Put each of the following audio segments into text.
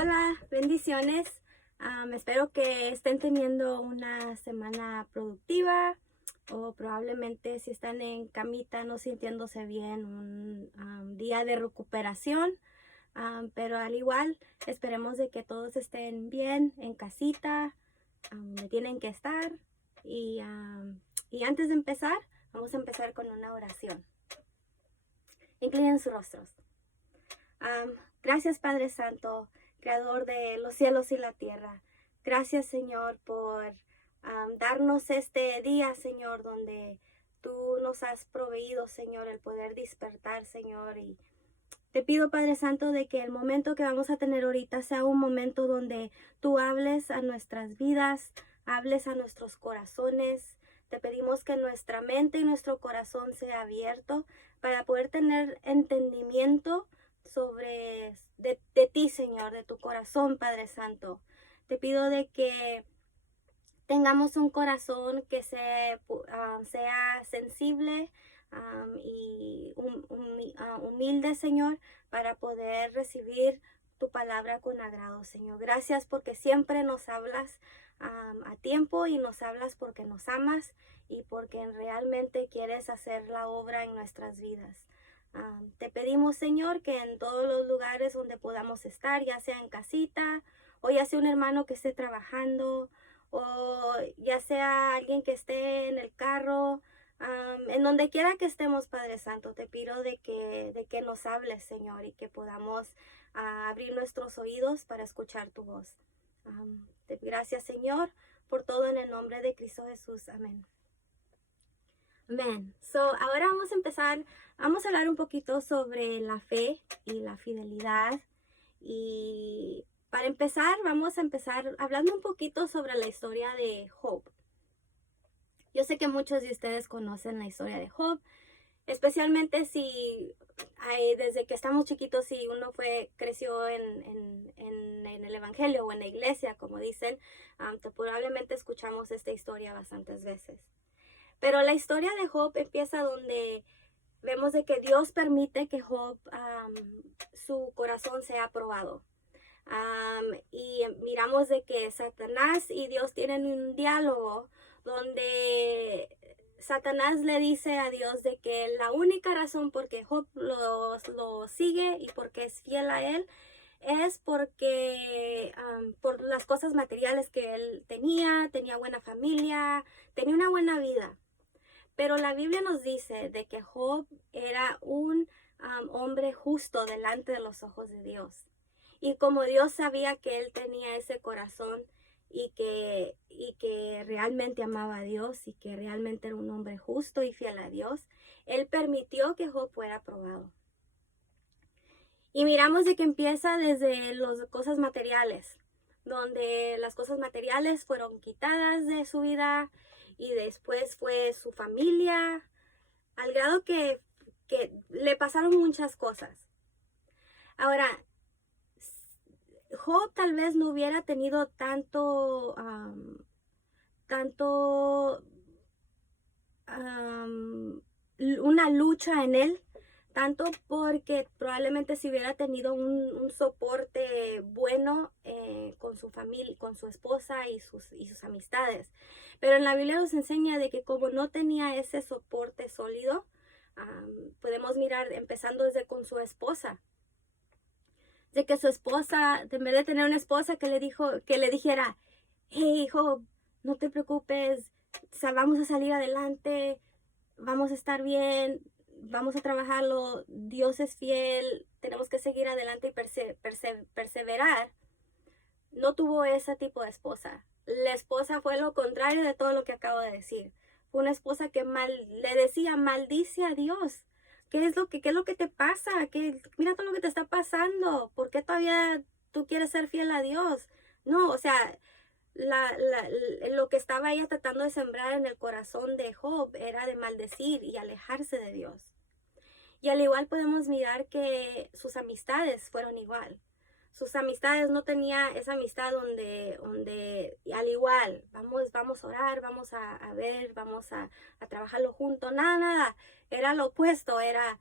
Hola, bendiciones. Espero que estén teniendo una semana productiva o probablemente si están en camita no sintiéndose bien, un día de recuperación. Pero al igual, esperemos de que todos estén bien en casita, donde tienen que estar. Y antes de empezar, vamos a empezar con una oración. Inclinen sus rostros. Gracias, Padre Santo, Creador de los cielos y la tierra. Gracias, Señor, por darnos este día, Señor, donde tú nos has proveído, Señor, el poder despertar, Señor. Y te pido, Padre Santo, de que el momento que vamos a tener ahorita sea un momento donde tú hables a nuestras vidas, hables a nuestros corazones. Te pedimos que nuestra mente y nuestro corazón sea abierto para poder tener entendimiento de ti, Señor, de tu corazón, Padre Santo. Te pido de que tengamos un corazón que sea sensible y humilde, Señor, para poder recibir tu palabra con agrado, Señor. Gracias porque siempre nos hablas a tiempo y nos hablas porque nos amas y porque realmente quieres hacer la obra en nuestras vidas. Te pedimos, Señor, que en todos los lugares donde podamos estar, ya sea en casita o ya sea un hermano que esté trabajando o ya sea alguien que esté en el carro, en donde quiera que estemos, Padre Santo, te pido de que nos hables, Señor, y que podamos abrir nuestros oídos para escuchar tu voz. Gracias, Señor, por todo en el nombre de Cristo Jesús. Amén. Amén. Ahora vamos a empezar, vamos a hablar un poquito sobre la fe y la fidelidad. Y para empezar, vamos a empezar hablando un poquito sobre la historia de Job. Yo sé que muchos de ustedes conocen la historia de Job, especialmente si desde que estamos chiquitos, si uno creció en el evangelio o en la iglesia, como dicen, probablemente escuchamos esta historia bastantes veces. Pero la historia de Job empieza donde vemos de que Dios permite que Job, su corazón sea probado. Y miramos de que Satanás y Dios tienen un diálogo donde Satanás le dice a Dios de que la única razón por que Job lo sigue y porque es fiel a él es porque por las cosas materiales que él tenía buena familia, tenía una buena vida. Pero la Biblia nos dice de que Job era un hombre justo delante de los ojos de Dios. Y como Dios sabía que él tenía ese corazón y que realmente amaba a Dios y que realmente era un hombre justo y fiel a Dios, él permitió que Job fuera probado. Y miramos de que empieza desde las cosas materiales, donde las cosas materiales fueron quitadas de su vida y después fue su familia, al grado que le pasaron muchas cosas. Ahora, Job tal vez no hubiera tenido una lucha en él, tanto porque probablemente si hubiera tenido un soporte bueno con su familia, con su esposa y sus amistades. Pero en la Biblia nos enseña de que como no tenía ese soporte sólido, podemos mirar empezando desde con su esposa. De que su esposa, en vez de tener una esposa que le dijera, hey, Job, no te preocupes, vamos a salir adelante, vamos a estar bien, vamos a trabajarlo, Dios es fiel, tenemos que seguir adelante y perseverar. No tuvo ese tipo de esposa. La esposa fue lo contrario de todo lo que acabo de decir. Fue una esposa que le decía, maldice a Dios. ¿Qué es lo que te pasa? Mira todo lo que te está pasando. ¿Por qué todavía tú quieres ser fiel a Dios? No, o sea, lo que estaba ella tratando de sembrar en el corazón de Job era de maldecir y alejarse de Dios. Y al igual podemos mirar que sus amistades fueron igual. Sus amistades no tenía esa amistad donde al igual, vamos a orar, vamos a ver, vamos a trabajarlo juntos. Nada. Era lo opuesto, era,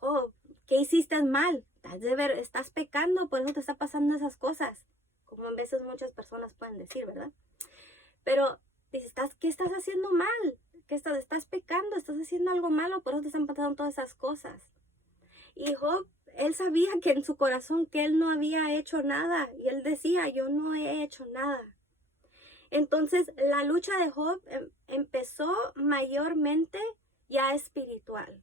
oh, ¿qué hiciste mal? estás pecando, por eso te está pasando esas cosas, como a veces muchas personas pueden decir, ¿verdad? Pero dice, ¿qué estás haciendo mal? ¿Estás pecando? ¿Estás haciendo algo malo? Por eso te están pasando todas esas cosas. Y Job, él sabía que en su corazón que él no había hecho nada. Y él decía, yo no he hecho nada. Entonces, la lucha de Job empezó mayormente ya espiritual,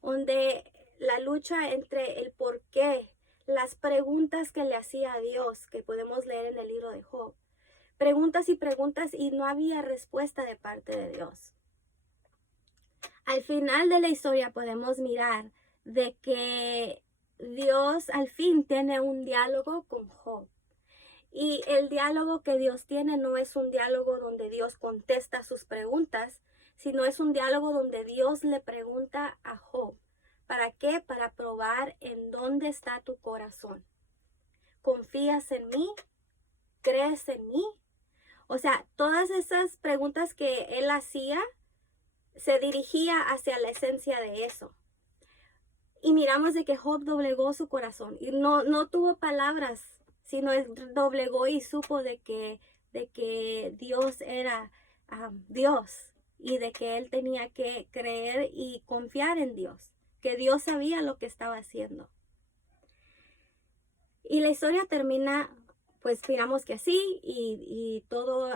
donde la lucha entre el por qué, las preguntas que le hacía a Dios, que podemos leer en el libro de Job. Preguntas y no había respuesta de parte de Dios. Al final de la historia podemos mirar de que Dios al fin tiene un diálogo con Job. Y el diálogo que Dios tiene no es un diálogo donde Dios contesta sus preguntas, sino es un diálogo donde Dios le pregunta a Job, ¿para qué? Para probar en dónde está tu corazón. ¿Confías en mí? ¿Crees en mí? O sea, todas esas preguntas que él hacía se dirigía hacia la esencia de eso. Y miramos de que Job doblegó su corazón y no tuvo palabras, sino él doblegó y supo de que Dios era Dios y de que él tenía que creer y confiar en Dios, que Dios sabía lo que estaba haciendo. Y la historia termina, pues miramos que así y todo,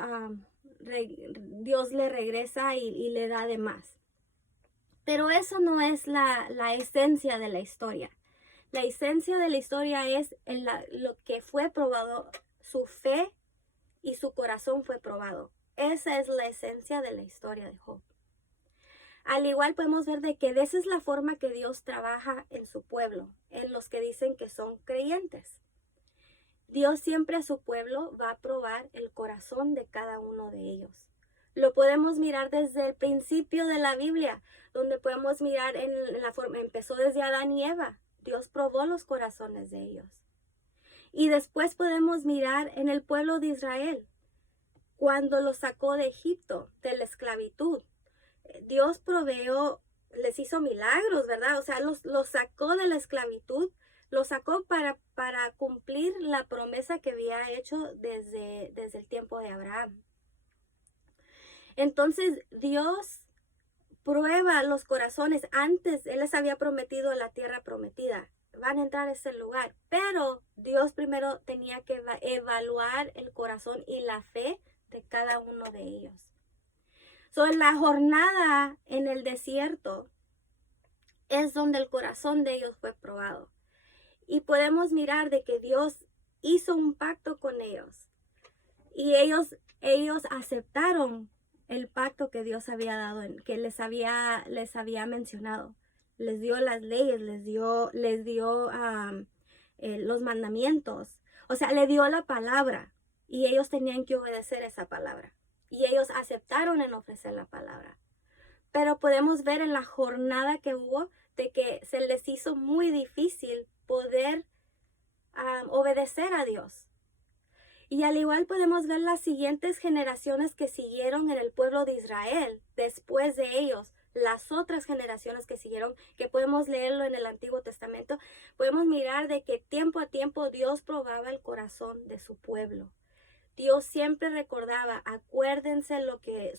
Dios le regresa y le da de más. Pero eso no es la esencia de la historia. La esencia de la historia es lo que fue probado, su fe y su corazón fue probado. Esa es la esencia de la historia de Job. Al igual podemos ver de que esa es la forma que Dios trabaja en su pueblo, en los que dicen que son creyentes. Dios siempre a su pueblo va a probar el corazón de cada uno de ellos. Lo podemos mirar desde el principio de la Biblia, donde podemos mirar en la forma, empezó desde Adán y Eva. Dios probó los corazones de ellos. Y después podemos mirar en el pueblo de Israel, cuando los sacó de Egipto, de la esclavitud. Dios proveó, les hizo milagros, ¿verdad? O sea, los sacó de la esclavitud, los sacó para cumplir la promesa que había hecho desde el tiempo de Abraham. Entonces, Dios prueba los corazones. Antes Él les había prometido la tierra prometida. Van a entrar a ese lugar. Pero Dios primero tenía que evaluar el corazón y la fe de cada uno de ellos. En la jornada en el desierto es donde el corazón de ellos fue probado. Y podemos mirar de que Dios hizo un pacto con ellos. Y ellos aceptaron el pacto que Dios había dado, que les había mencionado. Les dio las leyes, les dio los mandamientos. O sea, le dio la palabra y ellos tenían que obedecer esa palabra. Y ellos aceptaron en ofrecer la palabra. Pero podemos ver en la jornada que hubo de que se les hizo muy difícil poder obedecer a Dios. Y al igual podemos ver las siguientes generaciones que siguieron en el pueblo de Israel, después de ellos, las otras generaciones que siguieron, que podemos leerlo en el Antiguo Testamento, podemos mirar de que tiempo a tiempo Dios probaba el corazón de su pueblo. Dios siempre recordaba, acuérdense lo que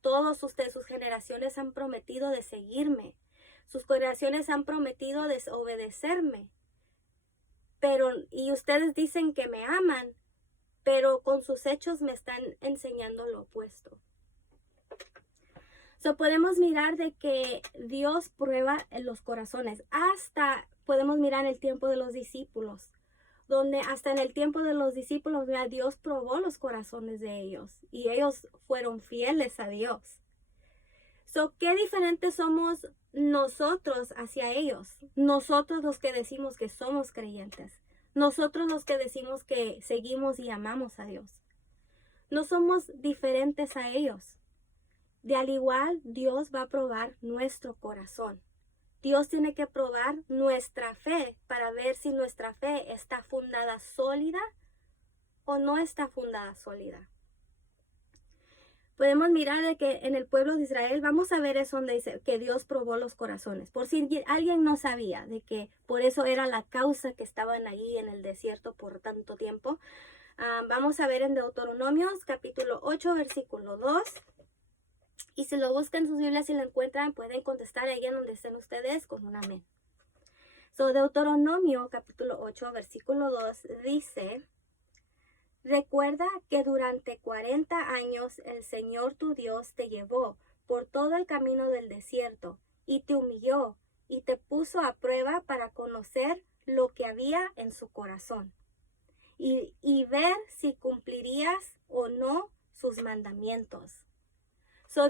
todos ustedes, sus generaciones han prometido de seguirme. Sus generaciones han prometido de obedecerme. Y ustedes dicen que me aman, pero con sus hechos me están enseñando lo opuesto. Podemos mirar de que Dios prueba en los corazones. Hasta podemos mirar en el tiempo de los discípulos, donde hasta en el tiempo de los discípulos, Dios probó los corazones de ellos y ellos fueron fieles a Dios. ¿Qué diferentes somos nosotros hacia ellos? Nosotros los que decimos que somos creyentes. Nosotros los que decimos que seguimos y amamos a Dios. No somos diferentes a ellos. De al igual, Dios va a probar nuestro corazón. Dios tiene que probar nuestra fe para ver si nuestra fe está fundada sólida o no está fundada sólida. podemos mirar de que en el pueblo de Israel, vamos a ver eso donde dice que Dios probó los corazones. Por si alguien no sabía de que por eso era la causa que estaban ahí en el desierto por tanto tiempo. Vamos a ver en Deuteronomios capítulo 8, versículo 2. Y si lo buscan en sus Biblias y lo encuentran, pueden contestar ahí en donde estén ustedes con un amén. Deuteronomio capítulo 8, versículo 2 dice: recuerda que durante 40 años el Señor tu Dios te llevó por todo el camino del desierto y te humilló y te puso a prueba para conocer lo que había en su corazón y ver si cumplirías o no sus mandamientos.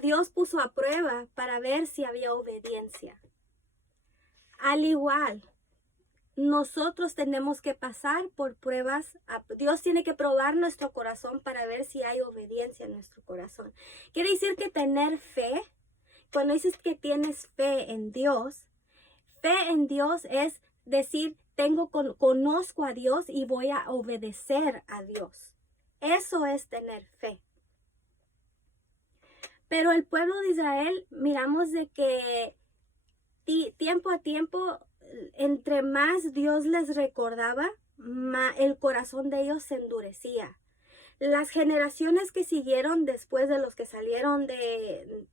Dios puso a prueba para ver si había obediencia. Al igual, nosotros tenemos que pasar por pruebas. Dios tiene que probar nuestro corazón para ver si hay obediencia en nuestro corazón. Quiere decir que tener fe, cuando dices que tienes fe en Dios es decir, conozco a Dios y voy a obedecer a Dios. Eso es tener fe. Pero el pueblo de Israel, miramos de que tiempo a tiempo, entre más Dios les recordaba, el corazón de ellos se endurecía. Las generaciones que siguieron después de los que salieron de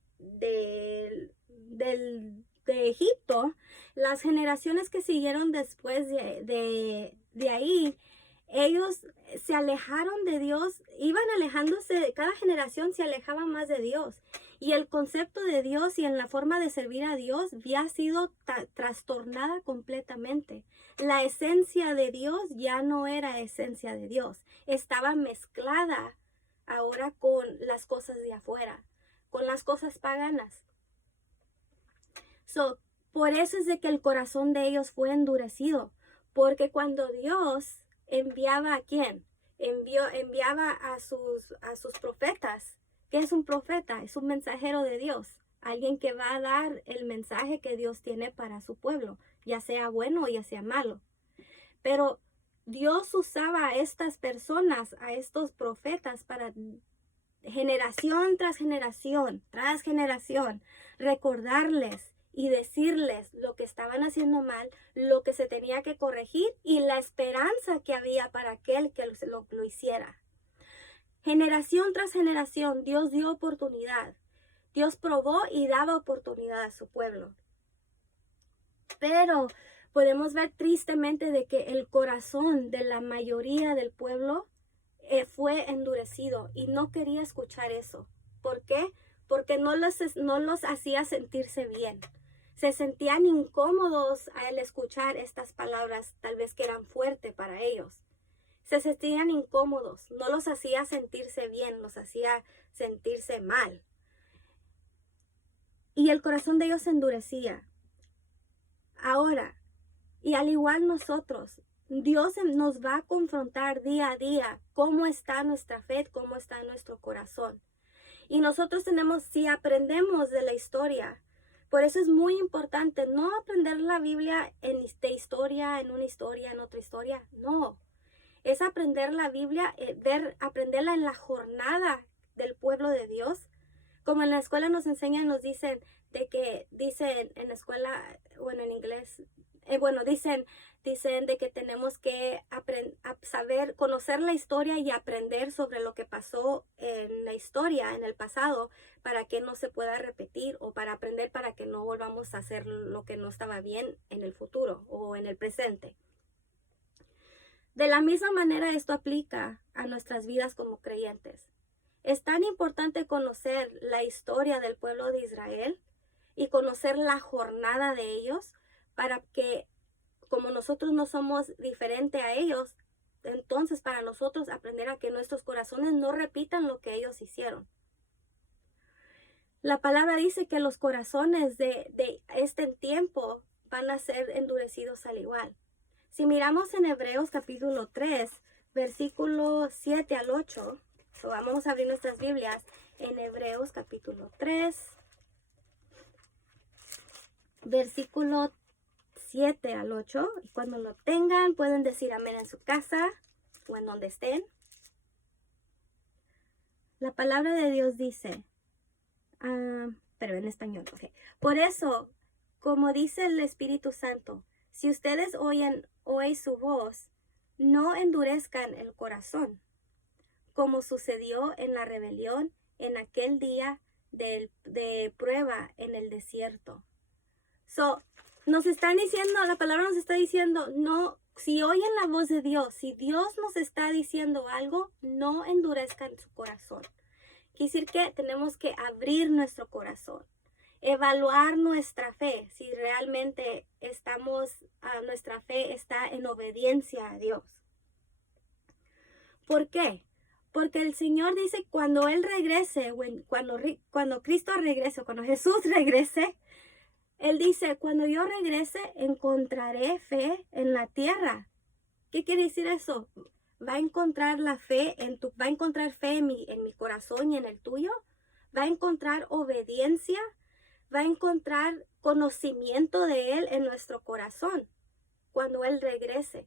Egipto, las generaciones que siguieron después de ahí, ellos se alejaron de Dios, iban alejándose, cada generación se alejaba más de Dios. Y el concepto de Dios y en la forma de servir a Dios había sido trastornada completamente. La esencia de Dios ya no era esencia de Dios. Estaba mezclada ahora con las cosas de afuera, con las cosas paganas. Por eso es de que el corazón de ellos fue endurecido. Porque cuando Dios enviaba ¿a quién? Enviaba a sus profetas. ¿Qué es un profeta? Es un mensajero de Dios. Alguien que va a dar el mensaje que Dios tiene para su pueblo, ya sea bueno o ya sea malo. Pero Dios usaba a estas personas, a estos profetas, para generación tras generación, recordarles y decirles lo que estaban haciendo mal, lo que se tenía que corregir y la esperanza que había para aquel que lo hiciera. Generación tras generación, Dios dio oportunidad. Dios probó y daba oportunidad a su pueblo. Pero podemos ver tristemente de que el corazón de la mayoría del pueblo fue endurecido y no quería escuchar eso. ¿Por qué? Porque no los hacía sentirse bien. Se sentían incómodos al escuchar estas palabras, tal vez que eran fuertes para ellos. Se sentían incómodos, no los hacía sentirse bien, los hacía sentirse mal. Y el corazón de ellos se endurecía. Ahora, y al igual nosotros, Dios nos va a confrontar día a día cómo está nuestra fe, cómo está nuestro corazón. Y nosotros si aprendemos de la historia, por eso es muy importante no aprender la Biblia en historia, en una historia, en otra historia, no. Es aprender la Biblia, aprenderla en la jornada del pueblo de Dios. Como en la escuela nos enseñan, nos dicen dicen en la escuela, bueno, en inglés, dicen de que tenemos que saber, conocer la historia y aprender sobre lo que pasó en la historia, en el pasado, para que no se pueda repetir o para aprender para que no volvamos a hacer lo que no estaba bien en el futuro o en el presente. De la misma manera esto aplica a nuestras vidas como creyentes. Es tan importante conocer la historia del pueblo de Israel y conocer la jornada de ellos para que, como nosotros no somos diferentes a ellos, entonces para nosotros aprender a que nuestros corazones no repitan lo que ellos hicieron. La palabra dice que los corazones de este tiempo van a ser endurecidos al igual. Si miramos en Hebreos capítulo 3, versículo 7 al 8, vamos a abrir nuestras Biblias en Hebreos capítulo 3, versículo 7 al 8. Y cuando lo tengan, pueden decir amén en su casa o en donde estén. La palabra de Dios dice: pero en español, ok. Por eso, como dice el Espíritu Santo, si ustedes oyen su voz, no endurezcan el corazón, como sucedió en la rebelión en aquel día de prueba en el desierto. So, nos están diciendo, la palabra nos está diciendo, no, si oyen la voz de Dios, si Dios nos está diciendo algo, no endurezcan su corazón. Quiere decir que tenemos que abrir nuestro corazón, evaluar nuestra fe, si realmente nuestra fe está en obediencia a Dios. ¿Por qué? Porque el Señor dice cuando Él regrese, cuando Cristo regrese, cuando Jesús regrese, Él dice, cuando yo regrese, encontraré fe en la tierra. ¿Qué quiere decir eso? ¿Va a encontrar la fe va a encontrar fe en mi corazón y en el tuyo? ¿Va a encontrar obediencia? ¿Va a encontrar conocimiento de Él en nuestro corazón cuando Él regrese?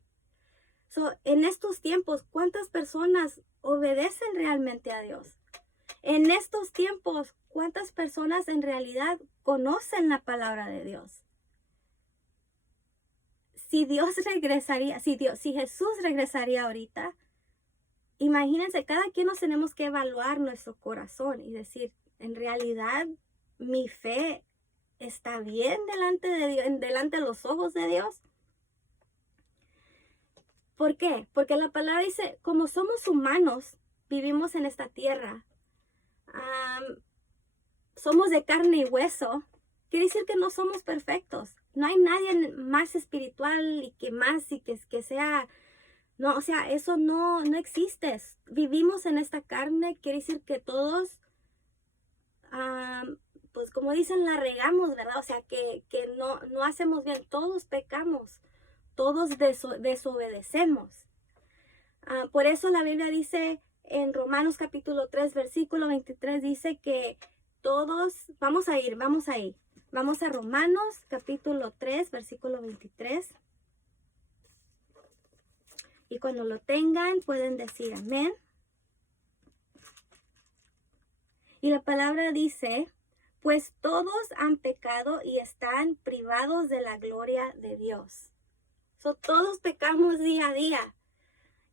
En estos tiempos, ¿cuántas personas obedecen realmente a Dios? En estos tiempos, ¿cuántas personas en realidad conocen la palabra de Dios? Si Dios regresaría, si Jesús regresaría ahorita, imagínense, cada quien nos tenemos que evaluar nuestro corazón y decir, en realidad, mi fe está bien delante de Dios, delante de los ojos de Dios. ¿Por qué? Porque la palabra dice, como somos humanos, vivimos en esta tierra, somos de carne y hueso, quiere decir que no somos perfectos. No hay nadie más espiritual y que sea, no, o sea, eso no existe. Vivimos en esta carne, quiere decir que todos, pues como dicen, la regamos, ¿verdad? O sea, que no hacemos bien, todos pecamos, todos desobedecemos. Por eso la Biblia dice en Romanos capítulo 3, versículo 23, dice que todos, vamos a ir. Vamos a Romanos capítulo 3, versículo 23. Y cuando lo tengan, pueden decir amén. Y la palabra dice, pues todos han pecado y están privados de la gloria de Dios. Todos pecamos día a día.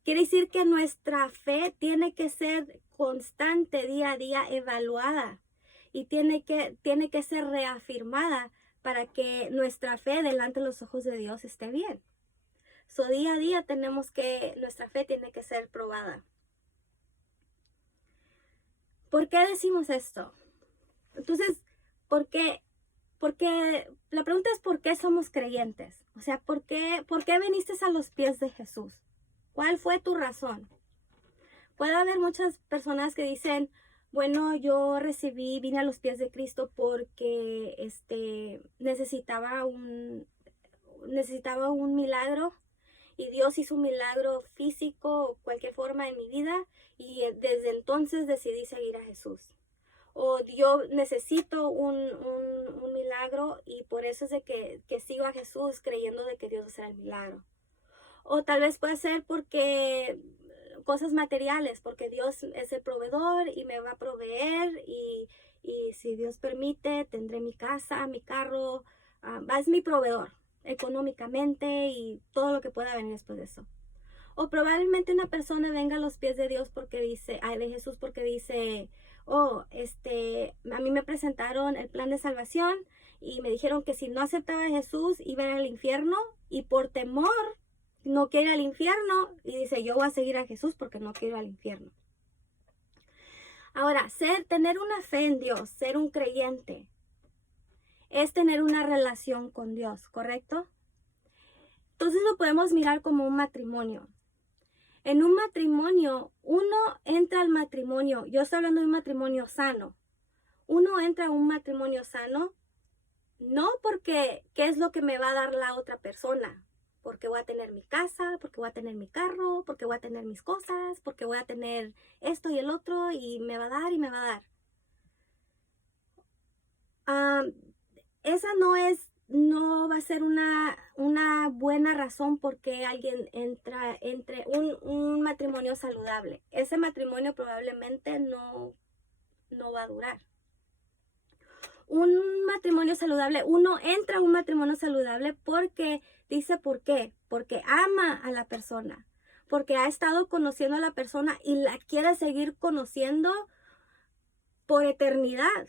Quiere decir que nuestra fe tiene que ser constante día a día, evaluada. Y tiene que ser reafirmada para que nuestra fe delante de los ojos de Dios esté bien. Día a día nuestra fe tiene que ser probada. ¿Por qué decimos esto? Entonces, porque la pregunta es ¿por qué somos creyentes? O sea, ¿por qué viniste a los pies de Jesús? ¿Cuál fue tu razón? Puede haber muchas personas que dicen, bueno, yo vine a los pies de Cristo porque necesitaba un milagro y Dios hizo un milagro físico o cualquier forma en mi vida y desde entonces decidí seguir a Jesús. O yo necesito un milagro y por eso es de que sigo a Jesús creyendo de que Dios va a hacer el milagro. O tal vez puede ser porque cosas materiales, porque Dios es el proveedor y me va a proveer y si Dios permite tendré mi casa, mi carro, es mi proveedor económicamente y todo lo que pueda venir después de eso. O probablemente una persona venga a los pies de Dios de Jesús porque dice, a mí me presentaron el plan de salvación y me dijeron que si no aceptaba a Jesús iba a ir al infierno y por temor no quiere ir al infierno y dice, yo voy a seguir a Jesús porque no quiero ir al infierno. Ahora, tener una fe en Dios, ser un creyente, es tener una relación con Dios, ¿correcto? Entonces lo podemos mirar como un matrimonio. En un matrimonio, uno entra al matrimonio, yo estoy hablando de un matrimonio sano. Uno entra a un matrimonio sano, no porque qué es lo que me va a dar la otra persona, porque voy a tener mi casa, porque voy a tener mi carro, porque voy a tener mis cosas, porque voy a tener esto y el otro y me va a dar y me va a dar. Esa no va a ser una buena razón por qué alguien entre un matrimonio saludable. Ese matrimonio probablemente no va a durar. un matrimonio saludable, uno entra a un matrimonio saludable porque dice ¿por qué? Porque ama a la persona, porque ha estado conociendo a la persona y la quiere seguir conociendo por eternidad.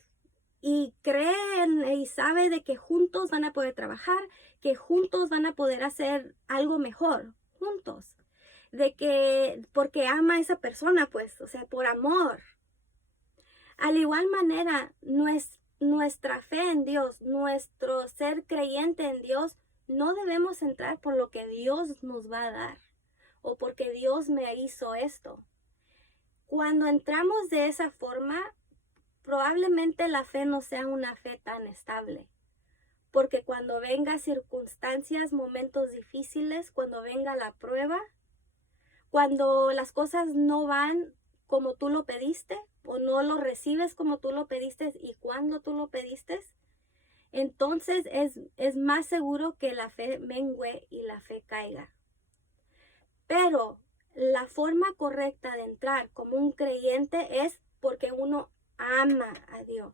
Y creen y sabe de que juntos van a poder trabajar, que juntos van a poder hacer algo mejor, juntos. De que, porque ama a esa persona, pues, o sea, por amor. Al igual manera, nuestra fe en Dios, nuestro ser creyente en Dios, no debemos entrar por lo que Dios nos va a dar o porque Dios me hizo esto. Cuando entramos de esa forma, probablemente la fe no sea una fe tan estable. Porque cuando vengan circunstancias, momentos difíciles, cuando venga la prueba, cuando las cosas no van como tú lo pediste o no lo recibes como tú lo pediste y cuando tú lo pediste, entonces es más seguro que la fe mengue y la fe caiga. Pero la forma correcta de entrar como un creyente es porque uno ama a Dios,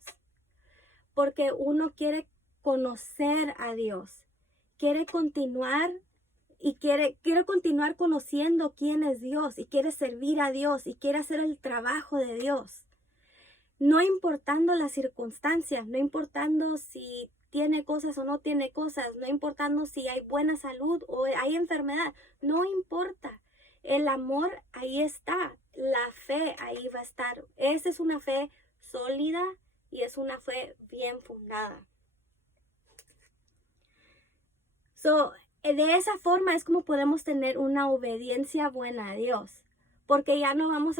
porque uno quiere conocer a Dios, quiere continuar y quiere continuar conociendo quién es Dios y quiere servir a Dios y quiere hacer el trabajo de Dios. No importando las circunstancias, no importando si tiene cosas o no tiene cosas, no importando si hay buena salud o hay enfermedad, no importa. El amor ahí está, la fe ahí va a estar. Esa es una fe sólida y es una fe bien fundada. De esa forma es como podemos tener una obediencia buena a Dios, porque ya no vamos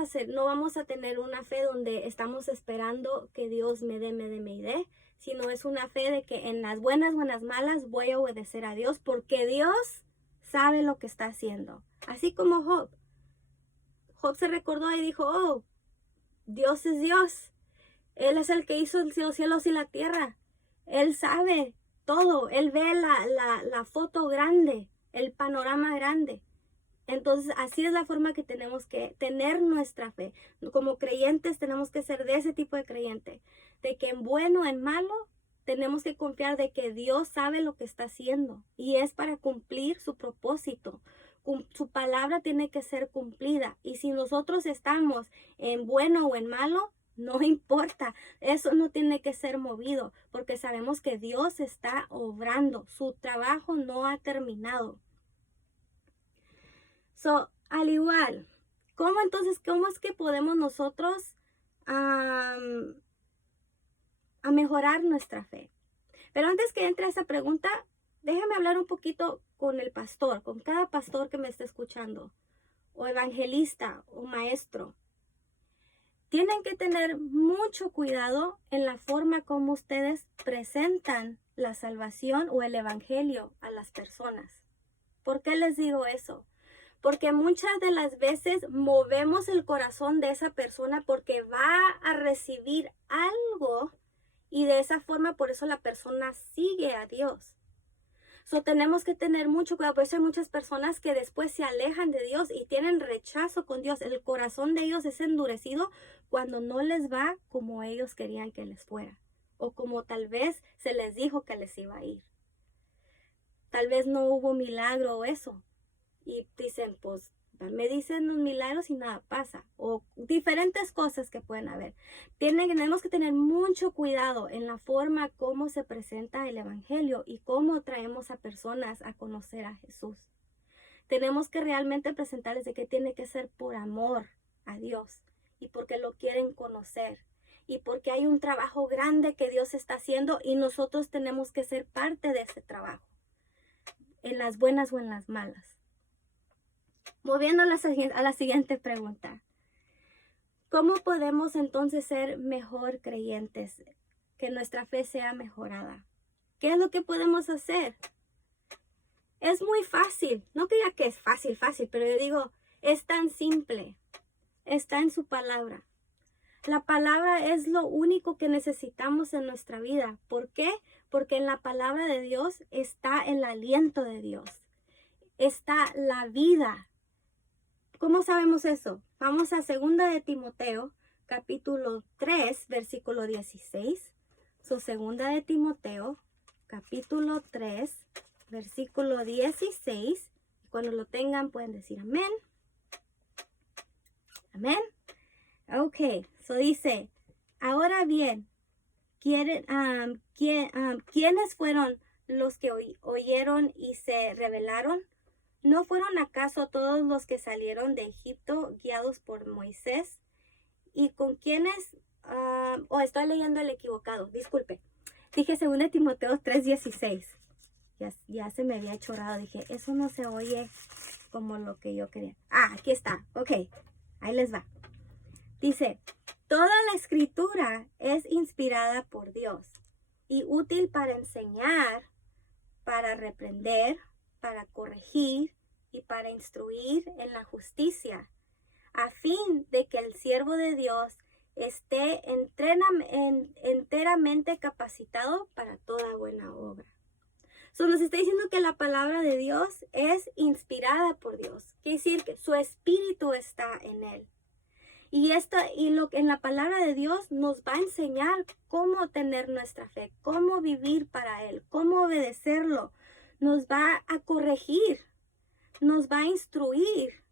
a tener una fe donde estamos esperando que Dios me dé, sino es una fe de que en las buenas o en las malas voy a obedecer a Dios, porque Dios sabe lo que está haciendo. Así como Job. Job se recordó y dijo, oh, Dios es Dios. Él es el que hizo los cielos y la tierra. Él sabe todo. Él ve la foto grande, el panorama grande. Entonces, así es la forma que tenemos que tener nuestra fe. Como creyentes tenemos que ser de ese tipo de creyente. De que en bueno, en malo, tenemos que confiar de que Dios sabe lo que está haciendo. Y es para cumplir su propósito. Su palabra tiene que ser cumplida. Y si nosotros estamos en bueno o en malo, no importa, eso no tiene que ser movido, porque sabemos que Dios está obrando, su trabajo no ha terminado. Al igual, ¿cómo es que podemos nosotros a mejorar nuestra fe? Pero antes que entre a esa pregunta, déjame hablar un poquito con el pastor, con cada pastor que me esté escuchando, o evangelista, o maestro. Tienen que tener mucho cuidado en la forma como ustedes presentan la salvación o el evangelio a las personas. ¿Por qué les digo eso? Porque muchas de las veces movemos el corazón de esa persona porque va a recibir algo y de esa forma por eso la persona sigue a Dios. Tenemos que tener mucho cuidado. Por eso hay muchas personas que después se alejan de Dios y tienen rechazo con Dios. El corazón de ellos es endurecido cuando no les va como ellos querían que les fuera. O como tal vez se les dijo que les iba a ir. Tal vez no hubo milagro o eso. Y dicen, pues, me dicen los milagros y nada pasa. O diferentes cosas que pueden haber. Tenemos que tener mucho cuidado en la forma como se presenta el evangelio y cómo traemos a personas a conocer a Jesús. Tenemos que realmente presentarles de que tiene que ser por amor a Dios y porque lo quieren conocer y porque hay un trabajo grande que Dios está haciendo y nosotros tenemos que ser parte de ese trabajo, en las buenas o en las malas. Moviendo a la siguiente pregunta. ¿Cómo podemos entonces ser mejor creyentes? Que nuestra fe sea mejorada. ¿Qué es lo que podemos hacer? Es muy fácil. No diga que es fácil, pero yo digo, es tan simple. Está en su palabra. La palabra es lo único que necesitamos en nuestra vida. ¿Por qué? Porque en la palabra de Dios está el aliento de Dios. Está la vida. ¿Cómo sabemos eso? Vamos a 2 de Timoteo, capítulo 3, versículo 16. Segunda de Timoteo, capítulo 3, versículo 16. Cuando lo tengan pueden decir amén. Amén. Ok, dice, ahora bien, ¿quiénes fueron los que oyeron y se rebelaron? ¿No fueron acaso todos los que salieron de Egipto guiados por Moisés? ¿Y con quiénes? Estoy leyendo el equivocado, disculpe. Dije 2 Timoteo 3:16. Ya se me había chorrado. Dije, eso no se oye como lo que yo quería. Aquí está. Ok, ahí les va. Dice, toda la escritura es inspirada por Dios y útil para enseñar, para reprender, para corregir y para instruir en la justicia, a fin de que el siervo de Dios esté enteramente capacitado para toda buena obra. Nos está diciendo que la palabra de Dios es inspirada por Dios. Quiere decir que su espíritu está en él. Y lo que en la palabra de Dios nos va a enseñar cómo tener nuestra fe, cómo vivir para Él, cómo obedecerlo. Nos va a corregir, nos va a instruir,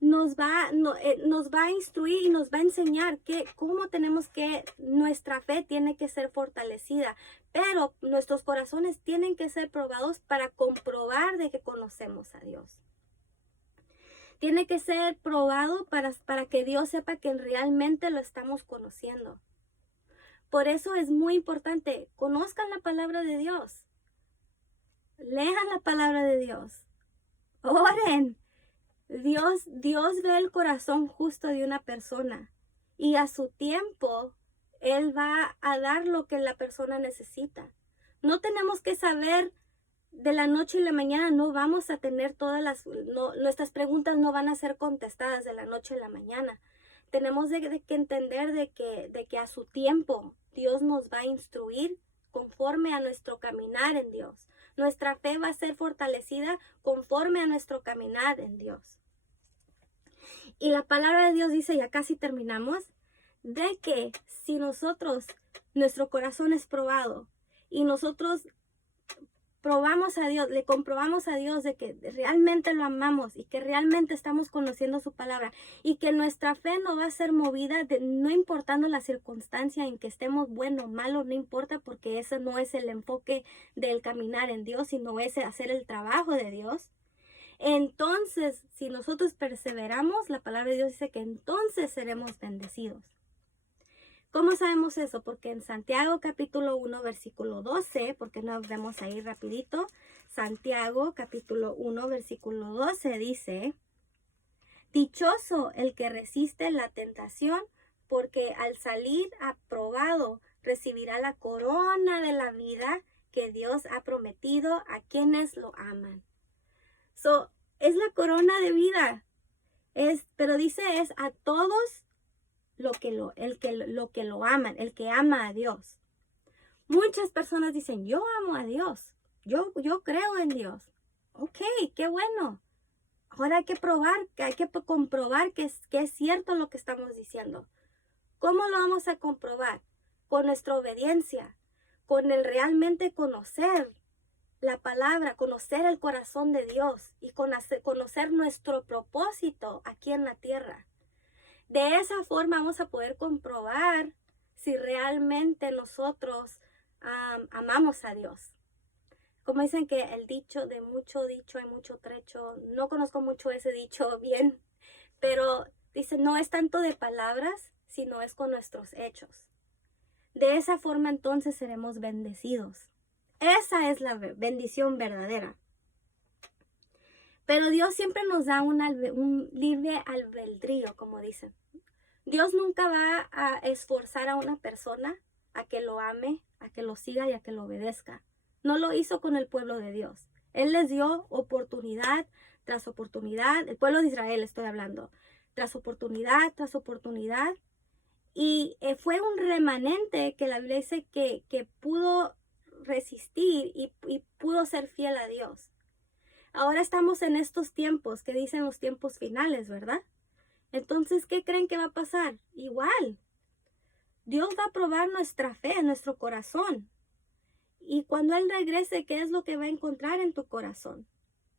nos va a instruir y nos va a enseñar cómo nuestra fe tiene que ser fortalecida. Pero nuestros corazones tienen que ser probados para comprobar de que conocemos a Dios. Tiene que ser probado para que Dios sepa que realmente lo estamos conociendo. Por eso es muy importante, conozcan la palabra de Dios. Lean la palabra de Dios. Oren. Dios ve el corazón justo de una persona. Y a su tiempo, Él va a dar lo que la persona necesita. No tenemos que saber de la noche y la mañana, no vamos a tener nuestras preguntas no van a ser contestadas de la noche a la mañana. Tenemos que entender de que a su tiempo Dios nos va a instruir conforme a nuestro caminar en Dios. Nuestra fe va a ser fortalecida conforme a nuestro caminar en Dios. Y la palabra de Dios dice, ya casi terminamos, de que si nuestro corazón es probado y nosotros probamos a Dios, le comprobamos a Dios de que realmente lo amamos y que realmente estamos conociendo su palabra y que nuestra fe no va a ser movida no importando la circunstancia en que estemos bueno o malo, no importa, porque ese no es el enfoque del caminar en Dios, sino es hacer el trabajo de Dios. Entonces, si nosotros perseveramos, la palabra de Dios dice que entonces seremos bendecidos. ¿Cómo sabemos eso? Porque en Santiago capítulo 1 versículo 12, porque nos vemos ahí rapidito, Santiago capítulo 1 versículo 12 dice, dichoso el que resiste la tentación, porque al salir aprobado recibirá la corona de la vida que Dios ha prometido a quienes lo aman. Es la corona de vida, pero dice es a todos lo que lo aman, el que ama a Dios. Muchas personas dicen, yo amo a Dios, yo creo en Dios. Ok, qué bueno. Ahora hay que comprobar que es cierto lo que estamos diciendo. ¿Cómo lo vamos a comprobar? Con nuestra obediencia, con el realmente conocer la palabra, conocer el corazón de Dios y conocer nuestro propósito aquí en la tierra. De esa forma vamos a poder comprobar si realmente nosotros amamos a Dios. Como dicen que el dicho, de mucho dicho hay mucho trecho. No conozco mucho ese dicho bien, pero dice, no es tanto de palabras, sino es con nuestros hechos. De esa forma entonces seremos bendecidos. Esa es la bendición verdadera. Pero Dios siempre nos da un libre albedrío, como dicen. Dios nunca va a esforzar a una persona a que lo ame, a que lo siga y a que lo obedezca. No lo hizo con el pueblo de Dios. Él les dio oportunidad tras oportunidad. El pueblo de Israel estoy hablando. Tras oportunidad, tras oportunidad. Y fue un remanente que la Biblia dice que pudo resistir y pudo ser fiel a Dios. Ahora estamos en estos tiempos que dicen los tiempos finales, ¿verdad? Entonces, ¿qué creen que va a pasar? Igual. Dios va a probar nuestra fe, nuestro corazón. Y cuando Él regrese, ¿qué es lo que va a encontrar en tu corazón?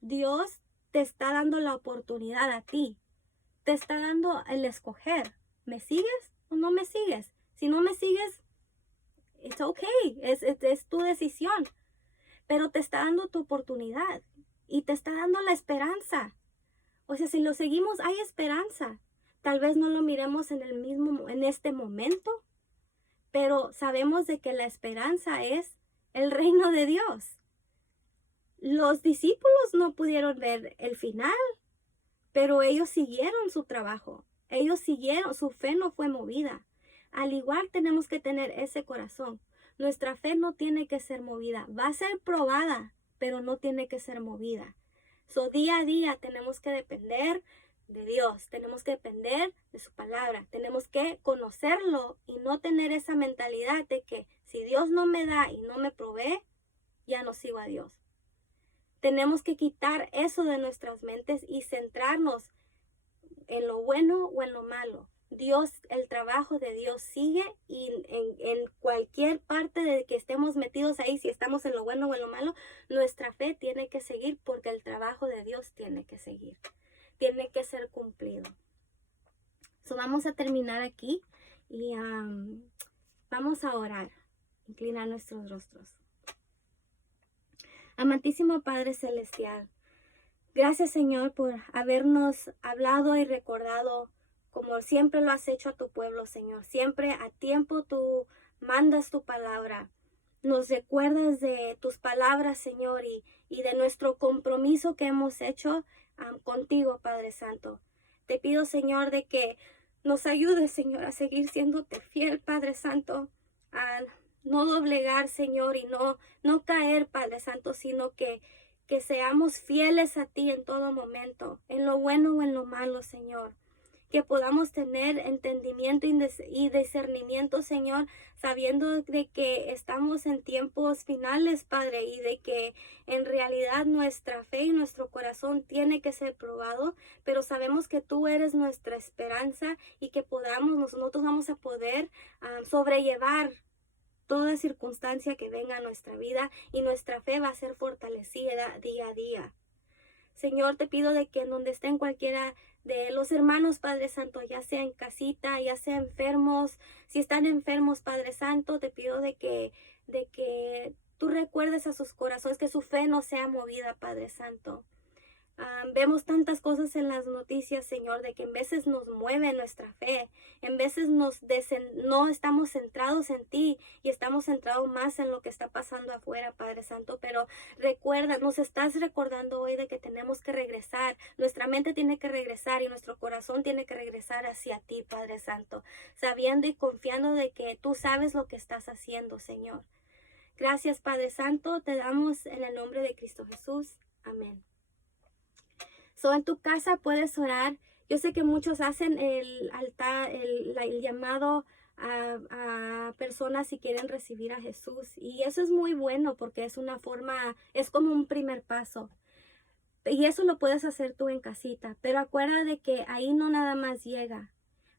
Dios te está dando la oportunidad a ti. Te está dando el escoger. ¿Me sigues o no me sigues? Si no me sigues, it's okay. Es tu decisión. Pero te está dando tu oportunidad. Y te está dando la esperanza. O sea, si lo seguimos, hay esperanza. Tal vez no lo miremos en este momento, pero sabemos de que la esperanza es el reino de Dios. Los discípulos no pudieron ver el final, pero ellos siguieron su trabajo. Ellos siguieron, su fe no fue movida. Al igual tenemos que tener ese corazón. Nuestra fe no tiene que ser movida. Va a ser probada, pero no tiene que ser movida. So, día a día tenemos que depender de Dios, tenemos que depender de su palabra, tenemos que conocerlo y no tener esa mentalidad de que si Dios no me da y no me provee, ya no sigo a Dios. Tenemos que quitar eso de nuestras mentes y centrarnos en lo bueno o en lo malo. Dios, el trabajo de Dios sigue y en cualquier parte de que estemos metidos ahí, si estamos en lo bueno o en lo malo, nuestra fe tiene que seguir porque el trabajo de Dios tiene que seguir. Tiene que ser cumplido. So, vamos a terminar aquí y vamos a orar, inclinar nuestros rostros. Amantísimo Padre Celestial, gracias Señor por habernos hablado y recordado como siempre lo has hecho a tu pueblo, Señor. Siempre a tiempo tú mandas tu palabra. Nos recuerdas de tus palabras, Señor, y de nuestro compromiso que hemos hecho contigo, Padre Santo. Te pido, Señor, de que nos ayudes, Señor, a seguir siéndote fiel, Padre Santo, a no doblegar, Señor, y no caer, Padre Santo, sino que seamos fieles a ti en todo momento, en lo bueno o en lo malo, Señor. Que podamos tener entendimiento y discernimiento, Señor, sabiendo de que estamos en tiempos finales, Padre, y de que en realidad nuestra fe y nuestro corazón tiene que ser probado, pero sabemos que tú eres nuestra esperanza y que nosotros vamos a poder sobrellevar toda circunstancia que venga a nuestra vida y nuestra fe va a ser fortalecida día a día. Señor, te pido de que en donde estén cualquiera de los hermanos, Padre Santo, ya sea en casita, ya sea enfermos, si están enfermos, Padre Santo, te pido de que tú recuerdes a sus corazones, que su fe no sea movida, Padre Santo. Vemos tantas cosas en las noticias, Señor, de que en veces nos mueve nuestra fe, en veces no estamos centrados en ti y estamos centrados más en lo que está pasando afuera, Padre Santo, pero nos estás recordando hoy de que tenemos que regresar, nuestra mente tiene que regresar y nuestro corazón tiene que regresar hacia ti, Padre Santo, sabiendo y confiando de que tú sabes lo que estás haciendo, Señor. Gracias, Padre Santo, te damos en el nombre de Cristo Jesús. Amén. En tu casa puedes orar. Yo sé que muchos hacen el altar, el llamado a personas si quieren recibir a Jesús. Y eso es muy bueno porque es es como un primer paso. Y eso lo puedes hacer tú en casita. Pero acuérdate de que ahí no nada más llega.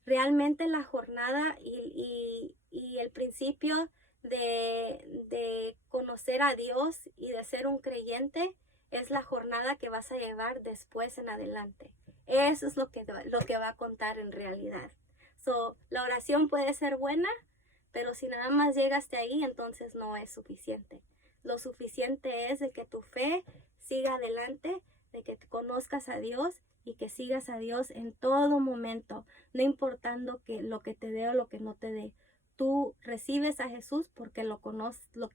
Realmente la jornada y el principio de conocer a Dios y de ser un creyente es la jornada que vas a llevar después en adelante. Eso es lo que va a contar en realidad. La oración puede ser buena, pero si nada más llegaste ahí, entonces no es suficiente. Lo suficiente es de que tu fe siga adelante, de que conozcas a Dios y que sigas a Dios en todo momento, no importando lo que te dé o lo que no te dé. Tú recibes a Jesús porque lo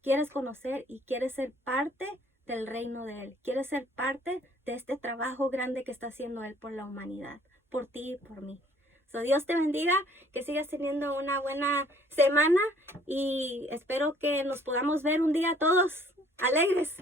quieres conocer y quieres ser parte del reino de Él. Quieres ser parte de este trabajo grande que está haciendo Él por la humanidad, por ti y por mí. Dios te bendiga, que sigas teniendo una buena semana y espero que nos podamos ver un día todos alegres.